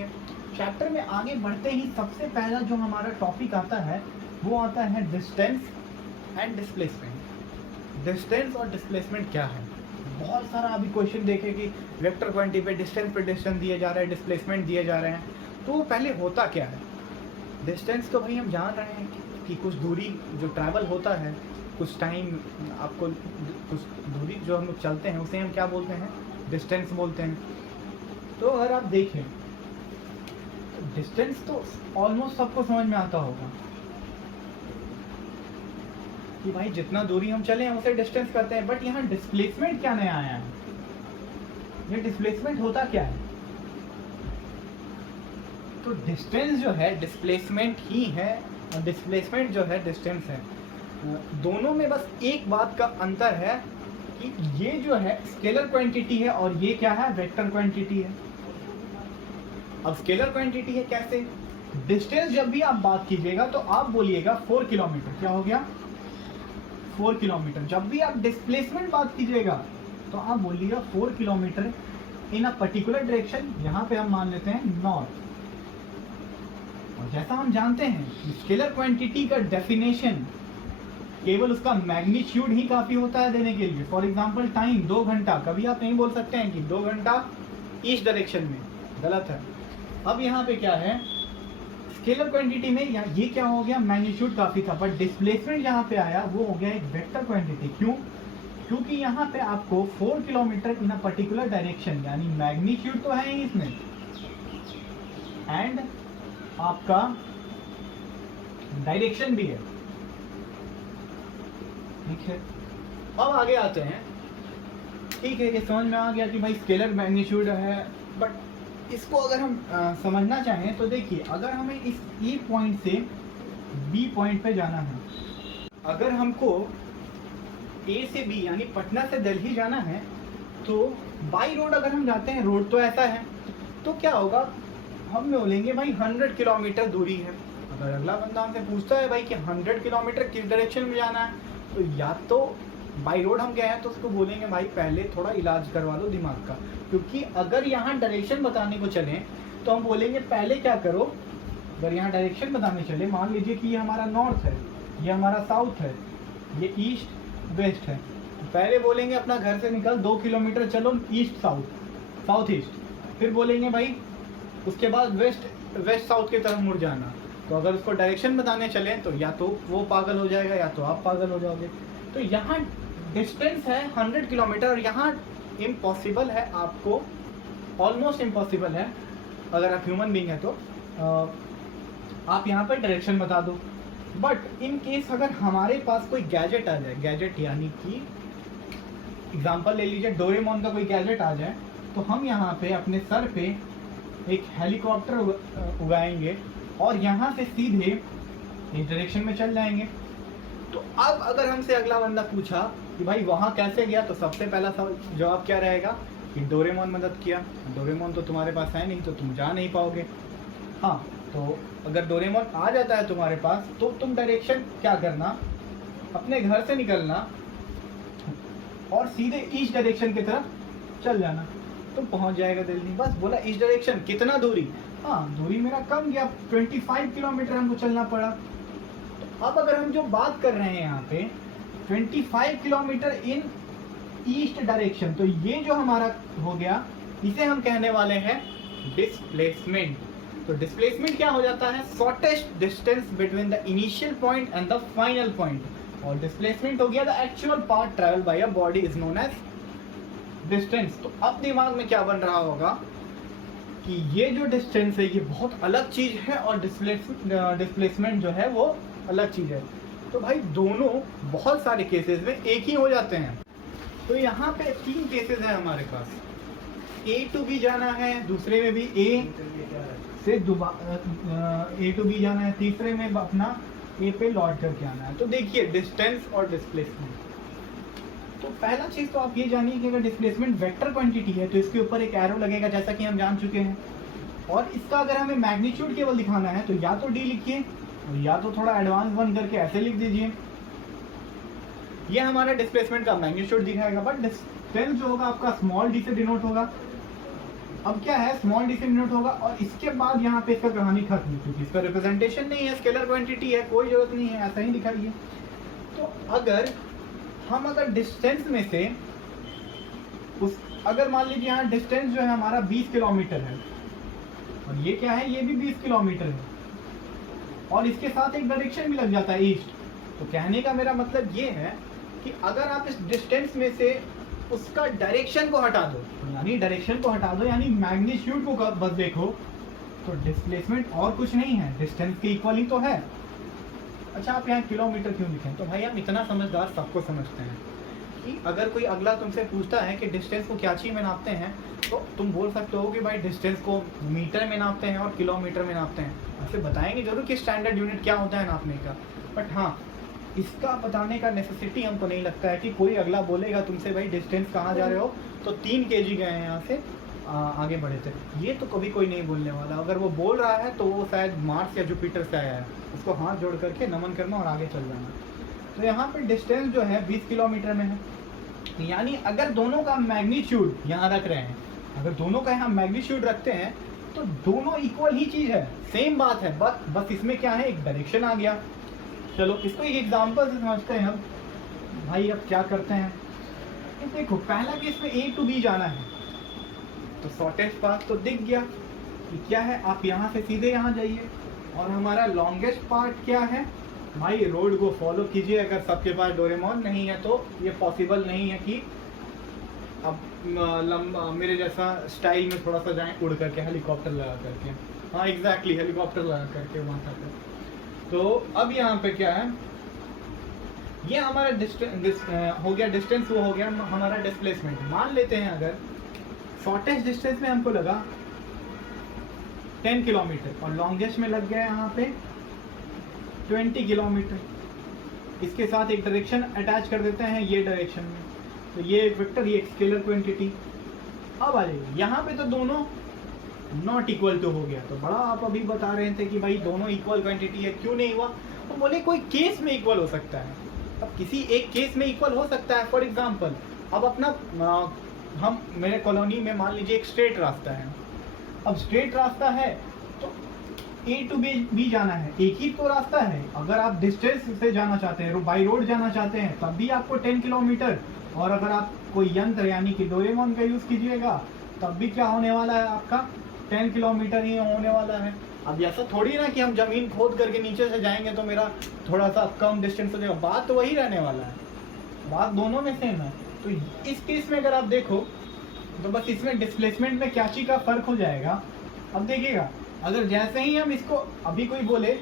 करेंगे। चैप्टर में आगे बढ़ते ही सबसे पहला जो हमारा टॉपिक आता है वो आता है डिस्टेंस एंड डिस्प्लेसमेंट। डिस्टेंस और डिस्प्लेसमेंट क्या है? बहुत सारा अभी क्वेश्चन देखे कि वेक्टर क्वांटिटी पे डिस्टेंस दिया जा रहा है, डिस्प्लेसमेंट दिए जा रहे हैं। तो पहले होता क्या है? डिस्टेंस तो भाई हम जान रहे हैं कि कुछ दूरी जो ट्रैवल होता है, कुछ टाइम आपको कुछ दूरी जो हम लोग चलते हैं उसे हम क्या बोलते हैं? डिस्टेंस बोलते हैं। तो अगर आप देखें डिस्टेंस तो ऑलमोस्ट सबको समझ में आता होगा कि भाई जितना दूरी हम चले हैं उसे डिस्टेंस करते हैं। बट यहाँ डिस्प्लेसमेंट क्या नया आया है? ये डिस्प्लेसमेंट होता क्या है? तो डिस्टेंस जो है डिस्प्लेसमेंट ही है और डिस्प्लेसमेंट जो है डिस्टेंस है। दोनों में बस एक बात का अंतर है कि ये जो है स्केलर क्वांटिटी है और ये क्या है? वेक्टर क्वांटिटी है। अब स्केलर क्वांटिटी है कैसे? डिस्टेंस जब भी आप बात कीजिएगा तो आप बोलिएगा 4 किलोमीटर। क्या हो गया? 4 किलोमीटर। जब भी आप डिस्प्लेसमेंट बात कीजिएगा तो आप बोलिएगा 4 kilometre in a particular direction. यहाँ पे हम मान लेते हैं नॉर्थ। और जैसा हम जानते हैं कि स्केलर क्वांटिटी का डेफिनेशन केवल उसका मैग्नीट्यूड ही काफी होता है देने के लिए। फॉर एग्जांपल टाइम 2 घंटा, कभी आप नहीं बोल सकते हैं कि 2 घंटा ईस्ट डायरेक्शन में, गलत है। अब यहाँ पे क्या है? स्केलर क्वांटिटी में ये क्या हो गया? मैग्नीट्यूड काफी था। बट डिस्प्लेसमेंट यहाँ पे आया वो हो गया एक वेक्टर क्वांटिटी। क्यों? क्योंकि यहाँ पे आपको 4 kilometre in a particular direction, यानी मैग्नीट्यूड तो है ही इसमें एंड आपका डायरेक्शन भी है। ठीक है, अब आगे आते हैं। ठीक है, ये समझ में आ गया कि भाई स्केलर मैग्नीट्यूड है। बट इसको अगर हम समझना चाहें तो देखिए, अगर हमें इस E पॉइंट से B पॉइंट पे जाना है, अगर हमको A से B यानी पटना से दिल्ली जाना है तो बाई रोड अगर हम जाते हैं, रोड तो ऐसा है, तो क्या होगा? हम बोलेंगे भाई 100 किलोमीटर दूरी है। अगर अगला बंदा हमसे पूछता है भाई कि 100 किलोमीटर किस डायरेक्शन में जाना है, तो या तो बाई रोड हम गए हैं तो उसको बोलेंगे भाई पहले थोड़ा इलाज करवा लो दिमाग का। क्योंकि अगर यहाँ डायरेक्शन बताने को चलें तो हम बोलेंगे पहले क्या करो। अगर यहाँ डायरेक्शन बताने चले, मान लीजिए कि ये हमारा नॉर्थ है, ये हमारा साउथ है, ये ईस्ट वेस्ट है, तो पहले बोलेंगे अपना घर से निकल 2 किलोमीटर चलो ईस्ट साउथ, साउथ ईस्ट। फिर बोलेंगे भाई उसके बाद वेस्ट साउथ की तरफ मुड़ जाना। तो अगर उसको डायरेक्शन बताने चले तो या तो वो पागल हो जाएगा या तो आप पागल हो जाओगे। तो यहाँ डिस्टेंस है 100 किलोमीटर और यहाँ इम्पॉसिबल है, आपको ऑलमोस्ट इम्पॉसिबल है अगर आप ह्यूमन बीइंग है तो आप यहाँ पर डायरेक्शन बता दो। बट इन केस अगर हमारे पास कोई गैजेट आ जाए, गैजेट यानी कि एग्जांपल ले लीजिए डोरेमोन का कोई गैजेट आ जाए, तो हम यहाँ पे अपने सर पे एक हेलीकॉप्टर उगाएंगे और यहाँ से सीधे इस डायरेक्शन में चल जाएंगे। तो अब अगर हमसे अगला बंदा पूछा कि भाई वहाँ कैसे गया, तो सबसे पहला जवाब क्या रहेगा कि डोरेमोन मदद किया। डोरेमोन तो तुम्हारे पास है नहीं तो तुम जा नहीं पाओगे। हाँ, तो अगर डोरेमोन आ जाता है तुम्हारे पास तो तुम डायरेक्शन क्या करना, अपने घर से निकलना और सीधे ईस्ट डायरेक्शन की तरफ चल जाना, तुम पहुंच जाएगा दिल्ली। बस बोला ईस्ट डायरेक्शन, कितना दूरी? हाँ, दूरी मेरा कम गया, 25 किलोमीटर हमको चलना पड़ा। तो अब अगर हम जो बात कर रहे हैं यहाँ पे 25 किलोमीटर इन ईस्ट डायरेक्शन, तो ये जो हमारा हो गया इसे हम कहने वाले हैं डिस्प्लेसमेंट। तो डिस्प्लेसमेंट क्या हो जाता है? Shortest distance between the initial point and the final point. और डिस्प्लेसमेंट हो गया the actual path travel by a body is known as distance. तो अब दिमाग में क्या बन रहा होगा कि ये जो डिस्टेंस है ये बहुत अलग चीज है और डिस्प्लेसमेंट जो है वो अलग चीज है। तो भाई दोनों बहुत सारे केसेस में एक ही हो जाते हैं। तो यहाँ पे 3 केसेस हैं हमारे पास। A to B जाना है, दूसरे में भी A से A to B जाना है, तीसरे में अपना A पे लौट करके आना है। तो देखिए डिस्टेंस और डिस्प्लेसमेंट। तो पहला चीज तो आप ये जानिए कि अगर डिस्प्लेसमेंट वेक्टर क्वांटिटी है तो इसके ऊपर एक एरो लगेगा, जैसा कि हम जान चुके हैं। और इसका अगर हमें मैग्नीट्यूड केवल दिखाना है तो या तो D लिखिए और या तो थोड़ा एडवांस बन करके ऐसे लिख दीजिए। ये हमारा डिस्प्लेसमेंट का मैग्नीट्यूड दिखाएगा। बट डिस्टेंस जो होगा आपका स्मॉल d से डिनोट होगा। अब क्या है, स्मॉल डी से डिनोट होगा और इसके बाद यहाँ पे इसका कहानी खत्म, क्योंकि इसका रिप्रेजेंटेशन नहीं है, स्केलर क्वांटिटी है, कोई जरूरत नहीं है, ऐसा ही दिखाइए। तो अगर डिस्टेंस में से अगर मान लीजिए यहाँ डिस्टेंस जो है हमारा 20 किलोमीटर है और ये क्या है, ये भी 20 किलोमीटर है और इसके साथ एक डायरेक्शन भी लग जाता है ईस्ट। तो कहने का मेरा मतलब ये है कि अगर आप इस डिस्टेंस में से उसका डायरेक्शन को हटा दो, यानी मैग्नीट्यूड को बस देखो, तो डिस्प्लेसमेंट और कुछ नहीं है, डिस्टेंस के इक्वल ही तो है। अच्छा, आप यहाँ किलोमीटर क्यों लिखें? तो भाई हम इतना समझदार सबको समझते हैं कि अगर कोई अगला तुमसे पूछता है कि डिस्टेंस को क्या चीज में नापते हैं, तो तुम बोल सकते हो कि भाई डिस्टेंस को मीटर में नापते हैं और किलोमीटर में नापते हैं। ऐसे बताएंगे जरूर कि स्टैंडर्ड यूनिट क्या होता है नापने का, बट हाँ, इसका बताने का नेसेसिटी हमको नहीं लगता है कि कोई अगला बोलेगा तुमसे भाई डिस्टेंस कहाँ जा रहे हो, तो 3 kg गए हैं यहाँ से आगे बढ़े थे, ये तो कभी कोई नहीं बोलने वाला। अगर वो बोल रहा है तो वो शायद मार्स या जुपिटर से आया है, उसको हाथ जोड़ करके नमन करना और आगे चल जाना। तो यहाँ पे डिस्टेंस जो है 20 किलोमीटर में है, यानी अगर दोनों का मैग्नीट्यूड यहाँ रख रहे हैं, अगर दोनों का यहाँ मैग्नीट्यूड रखते हैं तो दोनों इक्वल ही चीज़ है, सेम बात है, बस इसमें क्या है, एक डायरेक्शन आ गया। चलो इसको एक एग्जांपल से समझते हैं हम। भाई अब क्या करते हैं, देखो पहला केस में A to B जाना है, तो शॉर्टेस्ट पाथ तो दिख गया कि क्या है, आप यहाँ से सीधे यहाँ जाइए। और हमारा लॉन्गेस्ट पार्ट क्या है, भाई रोड को फॉलो कीजिए। अगर सबके पास डोरेमोन नहीं है तो ये पॉसिबल नहीं है कि अब लंबा मेरे जैसा स्टाइल में थोड़ा सा जाएं उड़ करके, हेलीकॉप्टर लगा करके। हाँ एग्जैक्टली, हेलीकॉप्टर लगा करके वहाँ तक। तो अब यहाँ पे क्या है, ये हमारा हो गया डिस्टेंस, वो हो गया हमारा डिस्प्लेसमेंट। मान लेते हैं अगर शॉर्टेस्ट डिस्टेंस में हमको लगा 10 किलोमीटर और लॉन्गेस्ट में लग गया यहाँ पे 20 किलोमीटर, इसके साथ एक डायरेक्शन अटैच कर देते हैं ये डायरेक्शन में, तो ये एक वेक्टर, ये एक स्केलर क्वांटिटी। अब आ जाइए यहाँ पे, तो दोनों नॉट इक्वल टू हो गया। तो बड़ा आप अभी बता रहे थे कि भाई दोनों इक्वल क्वांटिटी है, क्यों नहीं हुआ? तो बोले कोई केस में इक्वल हो सकता है। अब किसी एक केस में इक्वल हो सकता है, फॉर एग्जांपल अब अपना हम मेरे कॉलोनी में मान लीजिए एक स्ट्रेट रास्ता है। अब स्ट्रेट रास्ता है तो A to B जाना है, एक ही तो रास्ता है। अगर आप डिस्टेंस से जाना चाहते हैं, बाई रोड जाना चाहते हैं, तब भी आपको 10 किलोमीटर, और अगर आप कोई यंत्र यानी कि डोरेमोन का यूज़ कीजिएगा तब भी क्या होने वाला है, आपका 10 किलोमीटर ही होने वाला है। अब ऐसा थोड़ी ना कि हम ज़मीन खोद करके नीचे से जाएंगे तो मेरा थोड़ा सा कम डिस्टेंस हो जाएगा, बात तो वही रहने वाला है, बात दोनों में सेम है। तो इस केस में अगर आप देखो तो बस इसमें डिस्प्लेसमेंट में क्या चीज़ का फ़र्क हो जाएगा। अब देखिएगा, अगर जैसे ही हम इसको अभी कोई बोले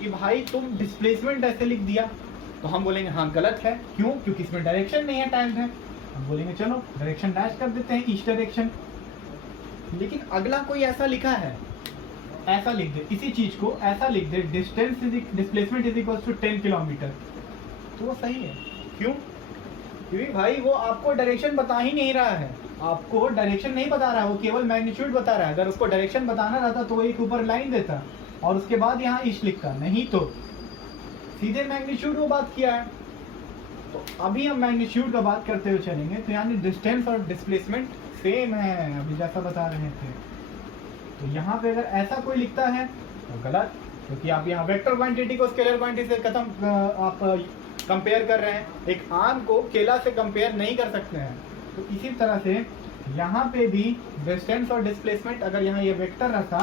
कि भाई तुम डिस्प्लेसमेंट ऐसे लिख दिया, तो हम बोलेंगे हाँ गलत है, क्यों? क्योंकि इसमें डायरेक्शन नहीं है, टाइम है। हम बोलेंगे चलो डायरेक्शन डैश कर देते हैं, ईस्ट डायरेक्शन। लेकिन अगला कोई ऐसा लिखा है, ऐसा लिख दे इसी चीज को, ऐसा लिख दे displacement is equal to 10 kilometre, तो वो सही है। क्यों? क्योंकि भाई वो आपको डायरेक्शन बता ही नहीं रहा है, आपको डायरेक्शन नहीं बता रहा है, वो केवल मैग्नीट्यूड बता रहा है। अगर उसको डायरेक्शन बताना रहता तो वो एक ऊपर लाइन देता और उसके बाद यहाँ ईस्ट लिखता, नहीं तो सीधे मैग्नीट्यूड वो बात किया है। तो अभी हम मैग्नीट्यूड का बात करते हुए चलेंगे, तो यानी डिस्टेंस और डिस्प्लेसमेंट सेम है, अभी जैसा बता रहे थे। तो यहाँ पे अगर ऐसा कोई लिखता है तो गलत, क्योंकि आप यहाँ वेक्टर क्वांटिटी को स्केलर क्वांटिटी से आप कंपेयर कर रहे हैं, एक आम को केला से कंपेयर नहीं कर सकते हैं। तो इसी तरह से यहाँ पे भी डिस्टेंस और डिस्प्लेसमेंट अगर यहाँ ये वेक्टर रहता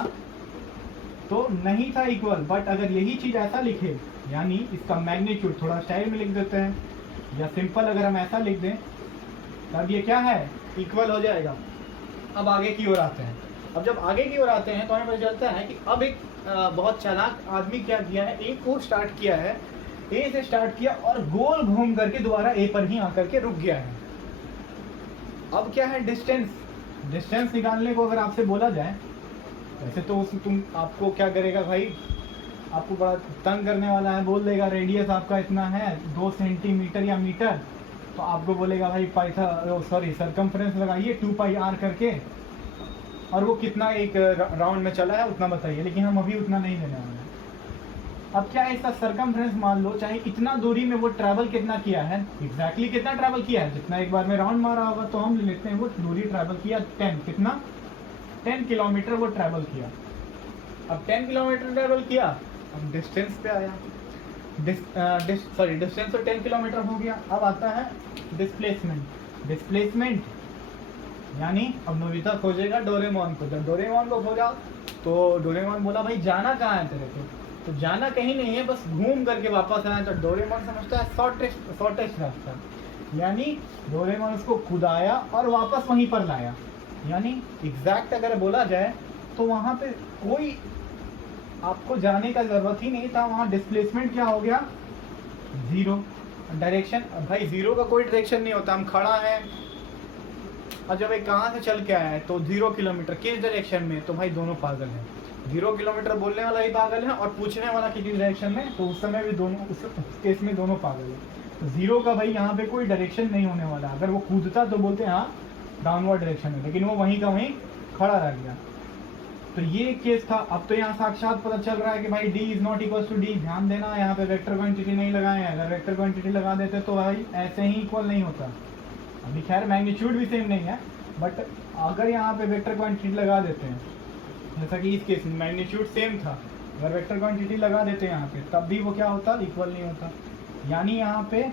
तो नहीं था इक्वल, बट अगर यही चीज़ ऐसा लिखे, यानी इसका मैग्नीट्यूड थोड़ा स्टाइल में लिख देते हैं, या सिंपल अगर हम ऐसा लिख दें, तब ये क्या है, इक्वल हो जाएगा। अब आगे की ओर आते हैं। अब जब आगे की ओर आते हैं तो हमें पता चलता है कि अब एक बहुत चालाक आदमी क्या किया है, ए को स्टार्ट किया है, ए से स्टार्ट किया और गोल घूम करके दोबारा ए पर ही आकर के रुक गया है। अब क्या है, डिस्टेंस निकालने को अगर आपसे बोला जाए, वैसे तो आपको क्या करेगा भाई, आपको बड़ा तंग करने वाला है, बोल देगा रेडियस आपका इतना है 2 सेंटीमीटर या मीटर, तो आपको बोलेगा भाई सरकमफ्रेंस लगाइए 2πr करके, और वो कितना एक राउंड में चला है उतना बताइए, लेकिन हम अभी उतना नहीं लेने वाले हैं। अब क्या है, इसका सरकमफ्रेंस मान लो, चाहे इतना दूरी में वो ट्रैवल कितना किया है, एग्जैक्टली कितना ट्रैवल किया है, जितना एक बार में राउंड मारा होगा, तो हम लेते हैं वो दूरी ट्रैवल किया 10, कितना 10 किलोमीटर वो ट्रैवल किया। अब 10 किलोमीटर ट्रैवल किया, अब डिस्टेंस पे आया, डिस्टेंस तो 10 किलोमीटर हो गया। अब आता है डिस्प्लेसमेंट यानी अब नोबिता खोजेगा डोरेमोन को। जब डोरेमोन को खोजा तो डोरेमोन बोला भाई जाना कहाँ है तेरे को, तो जाना कहीं नहीं है, बस घूम करके वापस आया। तो डोरेमोन समझता है शॉर्टेस्ट रास्ता, यानी डोरेमोन उसको खुदाया और वापस वहीं पर लाया। यानी एग्जैक्ट अगर बोला जाए तो वहाँ पे कोई आपको जाने का ज़रूरत ही नहीं था। वहाँ डिस्प्लेसमेंट क्या हो गया, ज़ीरो। डायरेक्शन, भाई ज़ीरो का कोई डायरेक्शन नहीं होता। हम खड़ा है और जब एक कहाँ से चल के आया है तो 0 किलोमीटर किस डायरेक्शन में, तो भाई दोनों पागल हैं। 0 किलोमीटर बोलने वाला ही पागल है और पूछने वाला किस डायरेक्शन में, तो उस समय भी दोनों, उस केस में दोनों पागल हैं। तो 0 का भाई यहाँ पे कोई डायरेक्शन नहीं होने वाला। अगर वो कूदता तो बोलते हैं हाँ डाउनवर्ड डायरेक्शन है, लेकिन वो वहीं का वहीं खड़ा रह गया। तो ये केस था। अब तो यहाँ साक्षात पता चल रहा है कि भाई d is not equal to D. ध्यान देना, यहाँ पे वेक्टर क्वांटिटी नहीं लगाए हैं। अगर वेक्टर क्वांटिटी लगा देते तो भाई ऐसे ही इक्वल नहीं होता। अभी खैर मैग्नीट्यूड भी सेम नहीं है, बट अगर यहाँ पे वेक्टर क्वांटिटी लगा देते हैं, जैसा कि इस केस में मैग्नीट्यूड सेम था, अगर वेक्टर क्वांटिटी लगा देते हैं यहाँ पे, तब भी वो क्या होता, इक्वल नहीं होता। यानी यहाँ पे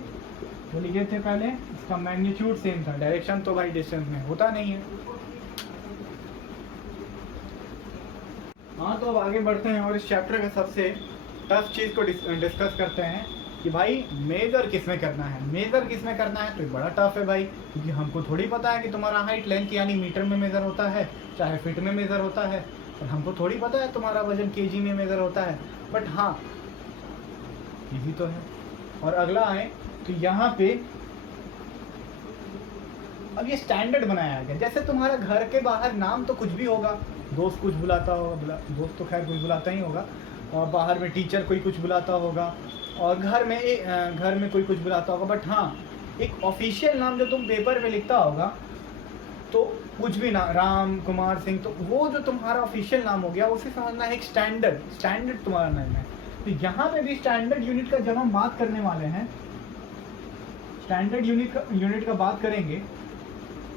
जो लिखे थे पहले, इसका मैग्नीट्यूड सेम था, डायरेक्शन तो भाई डिस्टेंस में होता नहीं है। हाँ, तो अब आगे बढ़ते हैं और इस चैप्टर का सबसे टफ चीज़ को डिस्कस करते हैं कि भाई मेजर किस में करना है। मेजर किस में करना है तो बड़ा टफ है भाई, क्योंकि हमको थोड़ी पता है कि तुम्हारा हाइट लेंथ यानी मीटर में मेजर होता है, चाहे फिट में मेजर होता है, और हमको थोड़ी पता है तुम्हारा वजन केजी में मेजर होता है। बट हाँ, इजी तो है। और अगला आए तो यहाँ पे अब ये स्टैंडर्ड बनाया गया। जैसे तुम्हारा घर के बाहर नाम तो कुछ भी होगा, दोस्त कुछ बुलाता होगा, दोस्त तो खैर कुछ बुलाता ही होगा, और बाहर में टीचर कोई कुछ बुलाता होगा, और घर में कोई कुछ बुलाता होगा। बट हाँ, एक ऑफिशियल नाम जो तुम पेपर पे लिखता होगा, तो कुछ भी नाम, राम कुमार सिंह, तो वो जो तुम्हारा ऑफिशियल नाम हो गया, उसे समझना है एक स्टैंडर्ड तुम्हारा नाम है। तो यहाँ पे भी स्टैंडर्ड यूनिट का जब हम बात करने वाले हैं, स्टैंडर्ड यूनिट का बात करेंगे,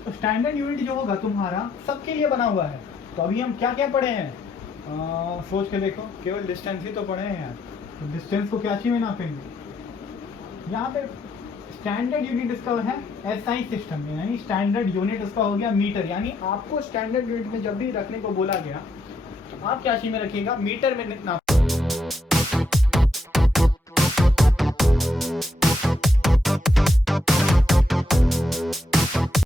तो स्टैंडर्ड यूनिट जो होगा तुम्हारा सबके लिए बना हुआ है। तो अभी हम क्या क्या पढ़े हैं, सोच के देखो, केवल डिस्टेंस ही तो पढ़े हैं यार। तो डिस्टेंस को क्या चीज में नापेंगे, यहाँ पे स्टैंडर्ड यूनिट इसका है एसआई सिस्टम में, यानी स्टैंडर्ड यूनिट उसका हो गया मीटर। यानी आपको स्टैंडर्ड यूनिट में जब भी रखने को बोला गया, तो आप क्या चीज में रखिएगा, मीटर में